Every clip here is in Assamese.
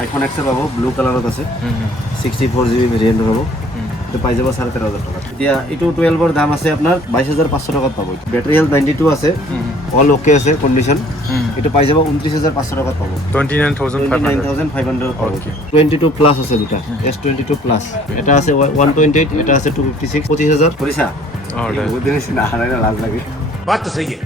আইফোন এক্সেল পাবো ব্লু কালাৰত আছে 64GB ভেৰিয়েণ্ট পাবো এটা পাই যাব 13,500 টাকা এতিয়া এটো 12 এর দাম আছে আপনার 22,500 টাকা পাবো ব্যাটারি হেলথ 92 আছে অল ওকে আছে কন্ডিশন এটা পাই যাব 29,500 টাকা পাবো 29,500 পাবো 22 প্লাস আছে দুটা S22 প্লাস এটা আছে 128 এটা আছে 256 25,000 পয়সা বহুত দিন না হারাইনা লাজ লাগে बात तो सही है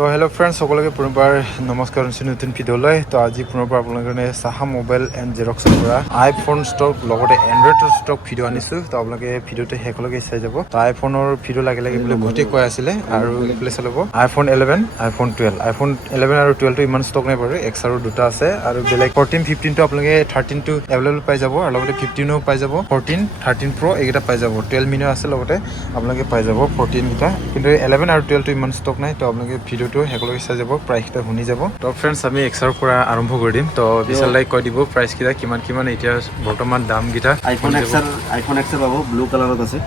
তো হেল্ল' ফ্ৰেণ্ডছ সকলোকে পুনৰবাৰ নমস্কাৰ নতুন ভিডিঅ'লৈ তো আজি পুনৰবাৰ আপোনালোকৰ কাৰণে চাহা মোবাইল এণ্ড জেৰক্সৰ পৰা আইফোন ষ্টক লগতে এণ্ড্ৰইডৰ ষ্টক ভিডিঅ' আনিছোঁ তো আপোনালোকে ভিডিঅ'টো শেষলৈকে চাই যাব তো আইফোনৰ ভিডিঅ' লাগে বুলি বহুতেই কৈ আছিলে আৰু এইফালে চাই ল'ব আইফোন 11 আইফোন 12 আইফোন 11 আৰু 12টো ইমান ষ্টক নাই বাৰু এক্স আৰু দুটা আছে আৰু বেলেগ 14 15টো আপোনালোকে 13টো এভেইলেবল পাই যাব আৰু লগতে 15ও পাই যাব 14 13 প্ৰ' এইকেইটা পাই যাব 12 মিনিও আছে লগতে আপোনালোকে পাই যাব 14 কেইটা কিন্তু 11 আৰু 12টো ইমান ষ্টক নাই তো আপোনালোকে ভিডিঅ'টো শেষলৈকে চাই যাব প্ৰাইচটা শুনি যাব তো ফ্ৰেণ্ডছ আমি এক্সৰ পৰা আৰম্ভ কৰি দিম তো বিশাল লাইক কৈ দিব প্ৰাইচ কেইটা কিমান এতিয়া বৰ্তমান দাম কেইটা আইফোন এক্সেল পাবো ব্লু কালাৰত আছে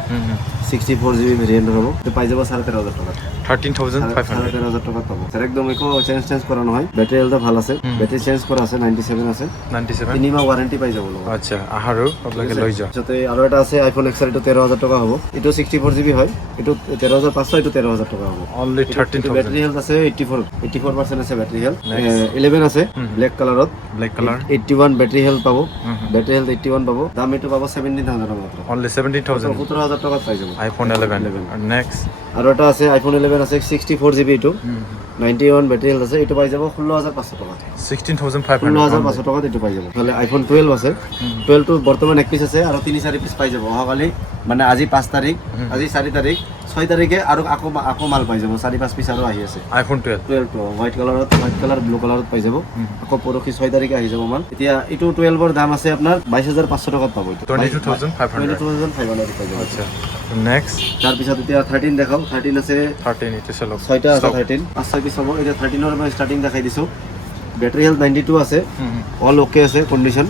64GB ভেৰিয়েণ্ট পাবো এটা পাই যাব 13,500 টাকা 13,500 টাকা পাবো স্যার একদম একো চেঞ্জ করা নহয় ব্যাটারি হেলথ ভালো আছে ব্যাটারি চেঞ্জ করা আছে 97 আছে 97 তিনিমা ওয়ারেন্টি পাই যাব আচ্ছা আহাৰো আপোনালোকে লৈ যাওক সাথে আৰু এটা আছে আইফোন এক্সেল এটা 13,000 টাকা হ'ব এটো 64GB হয় এটো 13,500 এটো 13,000 টাকা হ'ব অনলি 13,000 ব্যাটারি হেলথ আছে 84% আছে ব্যাটারি হেলথ 11 আছে ব্ল্যাক কালাৰত 81 ব্যাটারি হেলথ পাবো ব্যাটারি হেলথ 81 পাবো দাম এটো পাবো 17,000 মাত্র অনলি 17,000 17,000 টাকা পাই যাব আইফোন 11 আর নেক্সট আৰু এটা আছে আইফোন 11 আছে 64GB এটো 91 ব্যাটারি হেলথ আছে এটো পাই যাব 16,500 টাকা 16,500 টাকা এটো পাই যাব তাহলে আইফোন 12 আছে 12 টো বর্তমান এক পিস আছে আৰু 3-4 পিস পাই যাব অহাকালি মানে আজি 5 তাৰিখ আজি 4 তাৰিখ 6 তাৰিখে আৰু আকৌ মাল পাই যাব 4-5 পিস আৰু আহি আছে আইফোন 12 টো হোয়াইট কালাৰ ব্লু কালাৰত পাই যাব আকৌ পৰখি 6 তাৰিখে আহি যাব মাল এতিয়া এটো 12 এর দাম আছে আপনার 22,500 টাকা পাবো 22,500 পাই যাব আচ্ছা নেক্সট তাৰ পিছত এতিয়া 13 দেখাও 13 আছে 13 এটা চলক 6টা আছে 13 5 পিস হ'ব এটা 13 এর মই স্টার্টিং দেখাই দিছো ব্যাটারি হেলথ 92 আছে অল ওকে আছে কন্ডিশন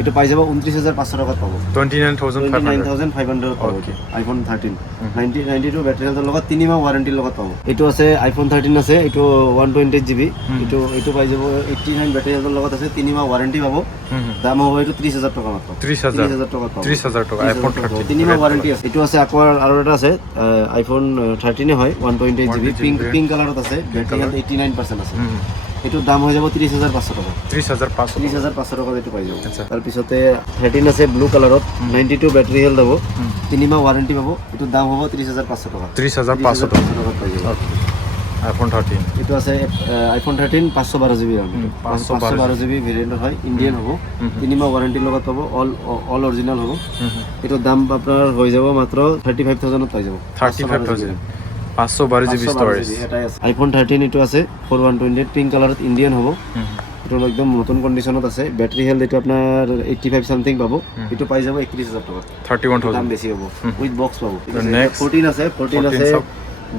এটা পাই যাব 29,500 টাকা পাবো 29,500 পাবো আইফোন 13 92 ব্যাটারি হেলথৰ লগত 3 মাহ ওয়াৰেন্টিৰ লগত পাবো এটো আছে আইফোন 13 আছে এটো 128GB এটো পাই যাব 89 ব্যাটারি হেলথৰ লগত আছে 3 মাহ ওয়ারেন্টি পাবো দাম হ'ব এটো 30,000 টাকা মাত্র 30,000 টাকা পাবো 30,000 টাকা আইফোন 13 3 মাহ ওয়ারেন্টি আছে এটো আছে আকোয়ার আৰু এটা আছে আইফোন 13 হয় 128GB পিঙ্ক কালাৰত আছে ব্যাটারি হেলথ 89% আছে এটো দাম হৈ যাব 30,500 টাকা 30,500 টাকা এটো পাই যাব তাৰ পিছতে 13 আছে ব্লু কালাৰত 92 ব্যাটারি হেলথ হ'ব 3 মাহ ওয়ারেন্টি পাবো এটো দাম হ'ব 30,500 টাকা 30,500 টাকা পাই যাব আইফোন 13 এটো আছে আইফোন 13 512GB 512GB ভেরিয়েন্ট হয় ইন্ডিয়ান হ'ব 3 মাহ ওয়াৰেন্টিৰ লগত পাবো অল অৰিজিনাল হ'ব এটো দাম আপোনাৰ হৈ যাব মাত্ৰ 35,000 পাই যাব 35,000 512GB স্টোৰেজ আইফোন 13 এটো আছে 4128 পিঙ্ক কালাৰত ইন্ডিয়ান হ'ব এটো একদম নতুন কন্ডিশনত আছে ব্যাটারি হেলথ এটো আপনার 85 সামথিং পাবো এটো পাই যাব 31,000 টাকা 31,000 দাম বেশি হ'ব উইথ বক্স পাবো 14 আছে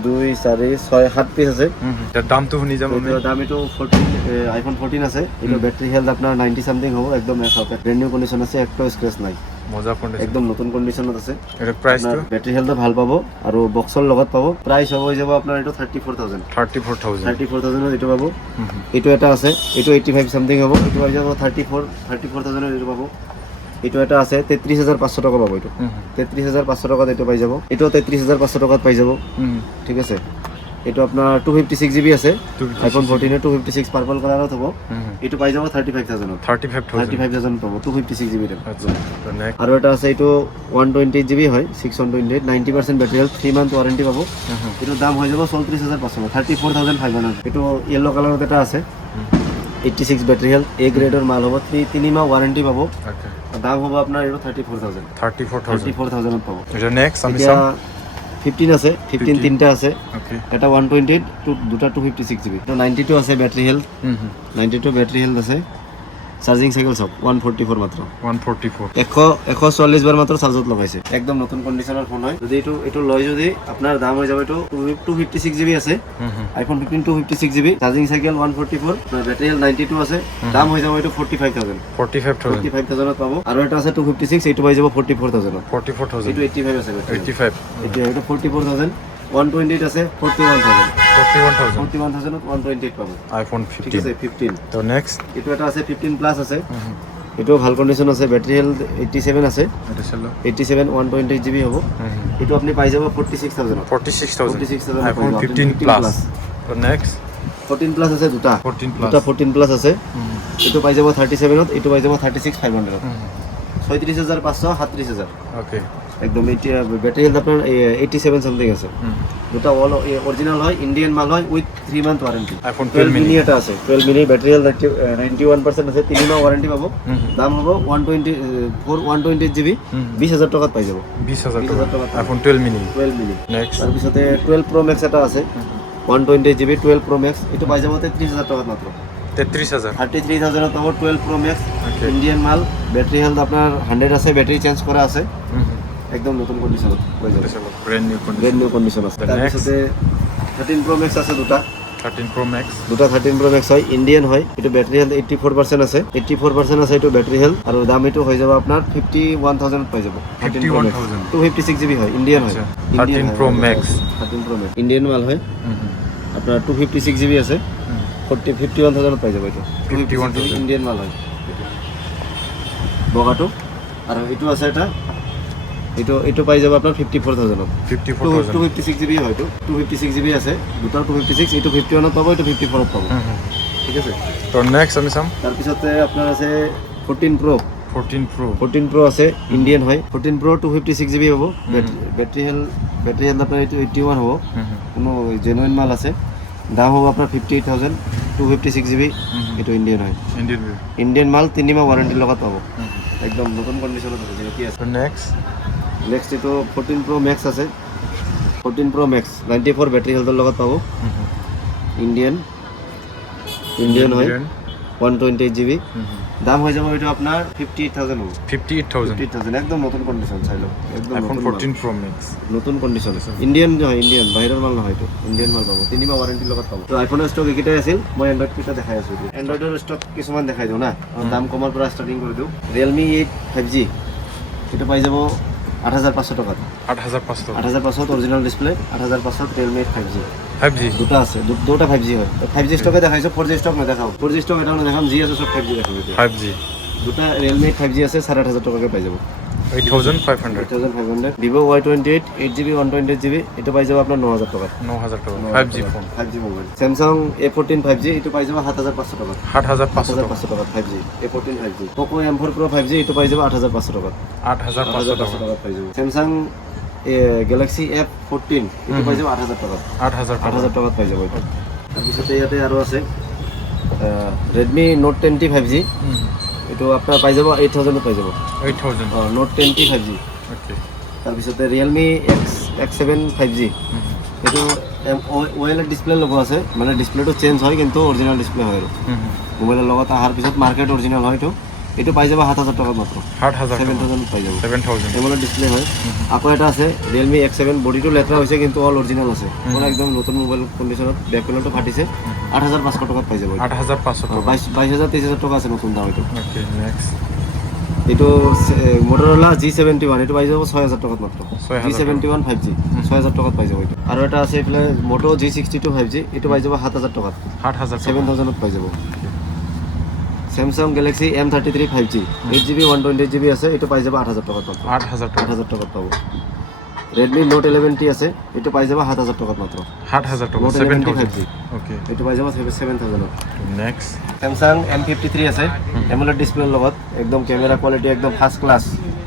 2 4 6 7 পিস আছে এটার দাম তো শুনি যাব দাম এটো 14 আইফোন 14 আছে এটো ব্যাটারি হেলথ আপনার 90 সামথিং হ'ব একদম ব্র্যান্ড নিউ কন্ডিশন আছে একটা স্ক্র্যাচ নাই মজা কন্ডিশন একদম নতুন কন্ডিশনত আছে এর প্রাইস তো ব্যাটারি হেলথ ভাল পাবো আৰু বক্সৰ লগত পাবো প্রাইস হ'ব হৈ যাব আপনার এটো 34,000 এটো পাবো এটো এটা আছে এটো 85 সামথিং হ'ব এটো হৈ যাব 34,000 এটো পাবো এটো এটা আছে 33,500 টাকা পাবো এটো 33,500 টাকা এটো পাই যাব এটো 33,500 টাকাত পাই যাব ঠিক আছে এটো আপনার 256GB আছে আইফোন 14 এ 256 পার্পল কালারত হ'ব এটো পাই যাব 35,000 পাবো 256GB আচ্ছা তো নেক্সট আৰু এটা আছে এটো 128GB হয় 628 90% ব্যাটারি হেলথ 3 মান্থ ওয়ারেন্টি পাবো এটো দাম হৈ যাব 34,500 34,500 এটো ইয়েলো কালারত এটা আছে 86 ব্যাটারি হেলথ এ গ্ৰেডৰ মাল হ'ব 3 মাহ ওয়ারেন্টি পাবো ওকে দাম হ'ব আপনার এটো 34,000 পাবো এটা নেক্সট আমি সাম 15 আছে 15 তিনটা আছে ওকে এটা 128 দুটা 256GB এটা 92 আছে ব্যাটারি হেলথ 92 ব্যাটারি হেলথ আছে চার্জিং সাইকেল সব 144 মাত্র 144 144 বার মাত্র চার্জত লগাইছে একদম নতুন কন্ডিশনার ফোন হয় যদি এটো লয় যদি আপনার দাম হৈ যাব এটো 256GB আছে iPhone 15 256GB charging cycle 144 battery health 92 আছে দাম হৈ যাব এটো 45,000 পাবো আৰু এটা আছে 256 এটো পাই যাব 44,000 44,000 এটো 85 আছে 85 এটো 44,000 128 আছে 41000 41,000 41,000 128 পাবো আইফোন ঠিক 15 আছে 15 তো নেক্সট এটো এটা আছে 15 প্লাস আছে এটো ভাল কন্ডিশন আছে ব্যাটারি হেলথ 87 আছে এটা ছিল 87 128 জিবি হবে এটো আপনি পাই যাব 46000 46,000 আইফোন 15 প্লাস তো নেক্সট 14 প্লাস আছে দুটা 14 প্লাস দুটা 14 প্লাস আছে এটো পাই যাব 37 ত এটো পাই যাব 36500 36500 37000 ওকে একদম ব্যাটারি হেলথ আপনার 87 সামথিং আছে দুটা অল অরিজিনাল হয় ইন্ডিয়ান মাল হয় with 3 month warranty iPhone 12 mini এটা আছে 12 মিনি ব্যাটারি হেলথ 91% আছে 3 মাস ওয়ারেন্টি পাবো দাম হবে 128 জিবি 20000 টাকাত পাই যাব 20000 টাকা আইফোন 12 মিনি 12 মিনি নেক্সট তার পিছতে 12 প্রো ম্যাক্স এটা আছে 128 জিবি 12 প্রো ম্যাক্স এটা পাই যাব 33000 টাকাত মাত্র 33000 33000 পাবো 12 প্রো ম্যাক্স Okay. ইন্ডিয়ান মাল ব্যাটারি হেলথ আপনার 100 আছে ব্যাটারি চেঞ্জ করা আছে একদম নতুন কন্ডিশন হয়ে যাবে brand new condition brand new condition আছে The তার next. পিছতে 13 প্রো ম্যাক্স আছে দুটা 13 প্রো ম্যাক্স দুটা 13 প্রো ম্যাক্স হয় ইন্ডিয়ান হয় এটা ব্যাটারি হেলথ 84% আছে 84% আছে এটা ব্যাটারি হেলথ আর দাম এটা হয়ে যাবে আপনার 51000 পাই যাব 51,000 256 জিবি হয় ইন্ডিয়ান হয় আচ্ছা 13 pro max 13 pro max Indian মাল হয় আপনার 256 জিবি আছে 51,000 পাই যাব এটা 51,000 ইন্ডিয়ান মাল হয় বগাটো আর এটো আছে এটা এটো পাই যাব আপনার 54000 54,000 256 জিবি হয় তো 256 জিবি আছে দুটা 256 এটো 51 পাবো এটো 54 পাবো ঠিক আছে তো নেক্সট আমি চাম তার পিছতে আপনার আছে 14 প্রো 14 প্রো আছে ইন্ডিয়ান হয় 14 প্রো 256 জিবি হবে ব্যাটারি হেলথ আপনার 81 হবে কোনো জেনুইন মাল আছে দাম হবে আপনার 58000 256 জিবি এটো ইন্ডিয়ান হয় ইন্ডিয়ান মাল 3 মাস ওয়ারেন্টি লগত পাবো একদম নতুন কন্ডিশনত আছে কি আছে তো নেক্সট এটো 14 প্রো ম্যাক্স আছে 14 প্রো ম্যাক্স 94 ব্যাটারি হেলথৰ লগত পাবো ইন্ডিয়ান হয় 128 জিবি দাম হয়ে যাবে এটা আপনার 58000 হবে 58000 একদম নতুন কন্ডিশন চাইলো একদম আইফোন নতুন 14 প্রো ম্যাক্স নতুন কন্ডিশন আছে ইন্ডিয়ান হয় ইন্ডিয়ান বাইরের মাল নহয় তো ইন্ডিয়ান মাল পাবো 3 মাহ ওয়ারেন্টি লগত পাবো তো আইফোনের স্টক একেটাই আছিল মই এন্ড্ৰইড কিটা দেখাই আছো এন্ড্ৰইডৰ স্টক কিছুমান দেখাই দিও না দাম কমাৰ পৰা স্টাৰ্টিং কৰি দিও Realme 8 5G এটা পাই যাব 8500 টাকা 8500 original display 8500 Realme 8 5G 5G দুটা আছে দুটা 5G হয় 5G স্টকে দেখাইছো 4G স্টক না দেখাও 4G স্টক এটা না দেখাম জি আছে সব 5G দেখাবো 5G দুটা Realme 8 5G আছে 8500 টাকাকে পাই যাব 8500 Vivo Y28 8GB 128GB এটা পাই যাব আপনার 9000 টাকা 9000 টাকা 5G phone 5G mobile Samsung A14 5G এটা পাই যাব 7500 টাকা 8500 টাকা 5G A14 5G Poco M4 Pro 5G এটা পাই যাব 8500 টাকা 8500 টাকা পাই যাব Samsung Galaxy F14 এটা পাই যাব 8000 টাকা 8000 টাকা পাই যাব এটা তাৰপিছতে ইয়াতে আৰু আছে Redmi Note 10T 5G এটো আপনার পাই যাব 8000 পাই যাব 8000 Note 10T 5G ওকে তাৰপিছতে Realme X7 5G এটো OLED ডিসপ্লে লগোৱা আছে মানে ডিসপ্লেটো চেঞ্জ হয় কিন্তু অৰিজিনাল ডিসপ্লে হয় আৰু মোবাইলৰ লগত আহাৰ পিছত মার্কেট অরিজিনাল হয় এটো পাই যাব 7000 টাকা মাত্র 7000 পাই যাব 7000 এমোলেড ডিসপ্লে হয় আকৌ এটা আছে Realme X7 বডিটো লেটৰা হৈছে কিন্তু অল অৰিজিনাল আছে পুৰা একদম নতুন মোবাইল কন্ডিশনত ব্যাক প্যানেলটো ফাটিছে 8500 টাকা পাই যাব 8500 টাকা 22000 23000 টাকা আছে নতুন দাম এটো ওকে নেক্সট এটো Motorola G71 এটো পাই যাব 6000 টাকাত মাত্র G71 5G 6000 টাকাত পাই যাব এটো আৰু এটা আছে এফালে Moto G62 5G এটো পাই যাব 7000 টাকাত 7000 ত পাই যাব Samsung Galaxy M33 5G 8GB 128GB আছে এটো পাই যাব 8000 টাকাত মাত্র 8000 টাকাত পাবো Redmi Note 11T আছে এটো পাই যাব 7000 টাকাত মাত্র 8000 টাকা 7000 ওকে এটো পাই যাব 7000 নেক্সট Samsung M53 আছে AMOLED ডিসপ্লে লগত একদম ক্যামেরা কোয়ালিটি একদম ফার্স্ট ক্লাস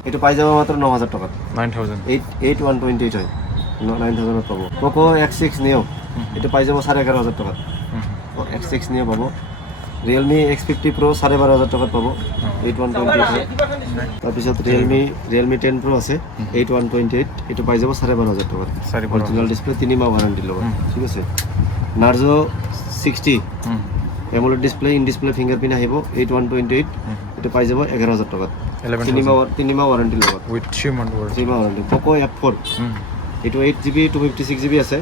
এটো পাই যাব মাত্র 9000 টাকা 9000 8128 হয় 9000 পাবো Poco X6 Neo এটো পাই যাব 11500 টাকা X6 Neo পাবো Realme X50 Pro 12500 টাকাত পাবো 8128 হয় তাৰপিছত Realme 10 Pro আছে 8128 এটো পাই যাব 12500 টাকা অরিজিনাল ডিসপ্লে 3 মাহ ওয়ারেন্টি লগত ঠিক আছে Narzo 60 AMOLED display in display fingerprint আহিব 8128 এটা পাই যাব 11000 টাকা 3 মাহ ওয়ারেন্টি লগত with 3 month warranty Poco F4 এটো 8GB 256GB আছে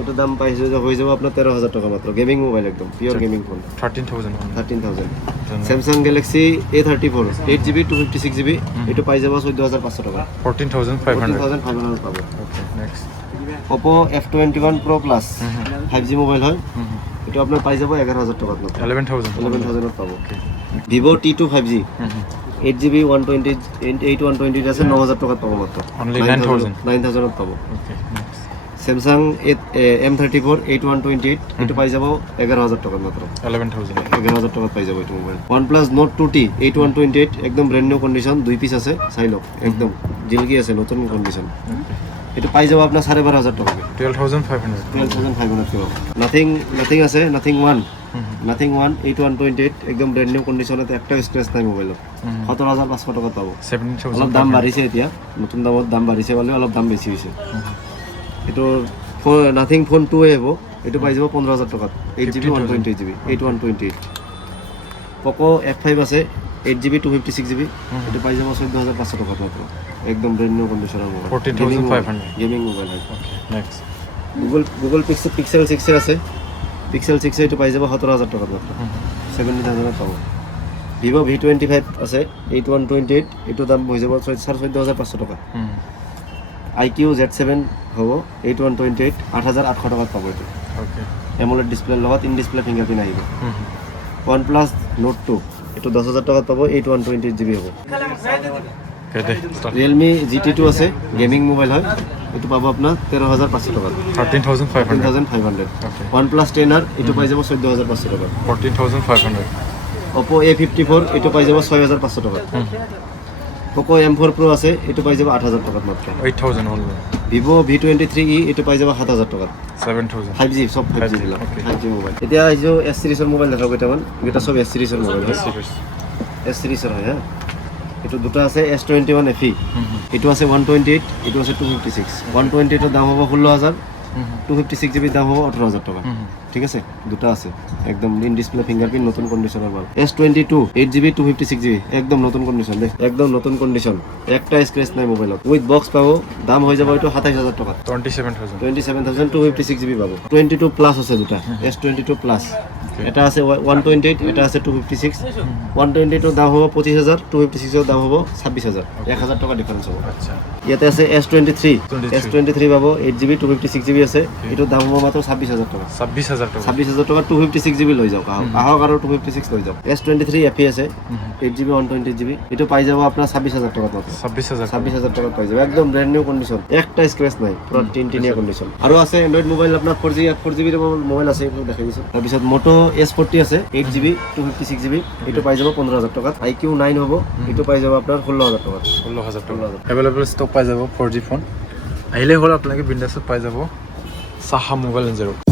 এটা দাম পাই হৈ যাব আপনার 13000 টাকা মাত্র গেমিং মোবাইল একদম pure gaming phone 13000 Samsung Galaxy A34 8GB 256GB এটা পাই যাব 14500 টাকা 14500 পাবো okay next Oppo F21 Pro Plus 5G mobile হয় এটা আপনার পাই যাব 11000 টাকা মাত্র 11000 পাবো Vivo T2 5G 8GB 128 আছে 9000 টাকা পাবো মাত্র only 9000 পাবো Samsung M34 8128 এটা পাই যাব 11000 টাকা মাত্র 11000 টাকা পাই যাব এটা মোবাইল OnePlus Note 2T 8128 একদম ব্র্যান্ড নিউ কন্ডিশন দুই পিস আছে সাইলক একদম জিলগি আছে নতুন কন্ডিশন এটা পাই যাব আপনার 12500 টাকা 12500 টাকা নাথিং আছে নাথিং 1 8128 একদম ব্র্যান্ড নিউ কন্ডিশনে একটা স্ক্র্যাচ নাই মোবাইল 17500 টাকা পাবো 17000 অলপ দাম বাড়িছে এতিয়া নতুন দাম বাড়িছে বলে অলপ দাম বেশি হইছে এটো নাথিং ফোন 2 এ হবো এটো পাই যাব 15000 টাকা 8GB 128GB 8128 Poco F5 আছে 8GB 256GB এটা পাই যাব 14500 টাকা মাত্র একদম ব্র্যান্ড নিউ কন্ডিশনের mobile 14500 gaming mobile okay next Google Pixel 6 এ আছে Pixel 6 এ এটা পাই যাব 17000 টাকা মাত্র 70000 পাবো Vivo V25 আছে 8128 এটো দাম হই যাব 14500 টাকা IQ Z7 হবো 8128 8800 টাকা পাবো এটা ওকে AMOLED ডিসপ্লে লগত ইন ডিসপ্লে ফিঙ্গারপ্রিন্ট আহিব OnePlus Note 2 এটা 10000 টাকা পাবো 8128GB হবো Realme GT2 আছে গেমিং মোবাইল হয় এটা পাবো আপনার 13500 টাকা 13500 OnePlus 10R এটা পাই যাব 14500 টাকা 14500 Oppo A54 এটা পাই যাব 6500 টাকা Poco M4 Pro আছে এটা পাই যাব 8000 টাকা মাত্র 8000 only Vivo V23e এটা পাই যাব 7000 টাকা 7000 5G সব 5G দিলাম 5G মোবাইল এটা এই যে S সিরিজের মোবাইল দেখাবো এটা সব S সিরিজের মোবাইল S সিরিজের হয় হ্যাঁ এটা দুটো আছে S21 FE এটা আছে 128 এটা আছে 256 128 এর দাম হবে 16000 256GB দাম হবে 18000 টাকা ঠিক আছে দুটো আছে একদম ইন ডিসপ্লে ফিঙ্গারপ্রিন্ট নতুন কন্ডিশনের মাল S22 8GB 256GB একদম নতুন কন্ডিশন দেখ একদম নতুন কন্ডিশন একটা স্ক্র্যাচ নাই মোবাইলত উইথ বক্স পাবো দাম হয়ে যাবে এটা 27000 টাকা 27000 256GB পাবো 22 প্লাস আছে দুটো S22 প্লাস এটা আছে 128 এটা আছে 256 128 এর দাম হবে 25000 256 এর দাম হবে 26000 1000 টাকা ডিফারেন্স হবে আচ্ছা ইয়াতে আছে S23 পাবো 8GB 256GB আছে এটার দাম হবে মাত্র 26000 টাকা 26000 টাকা 256GB লই যাও আহক আর 256 লই যাও S23 FE আছে 8GB 128GB এটা পাই যাব আপনার 26000 টাকা মাত্র 26000 টাকা পাই যাব একদম ব্র্যান্ড নিউ কন্ডিশন একটা স্ক্র্যাচ নাই পুরো টিনটিনিয়া কন্ডিশন আর আছে অ্যান্ড্রয়েড মোবাইল আপনার 4GB এর মোবাইল আছে এগুলো দেখাই দিছি তারপর Moto S40 আছে 8GB 256GB এটা পাই যাব 15000 টাকা IQ 9 হবে এটা পাই যাব আপনার 16000 টাকা 16000 টাকা अवेलेबल স্টক পাই যাব 4G ফোন আহিলে হল আপনাকে বিন্দাসত পাই যাব সাহা মোবাইল এন্ড জেরক্স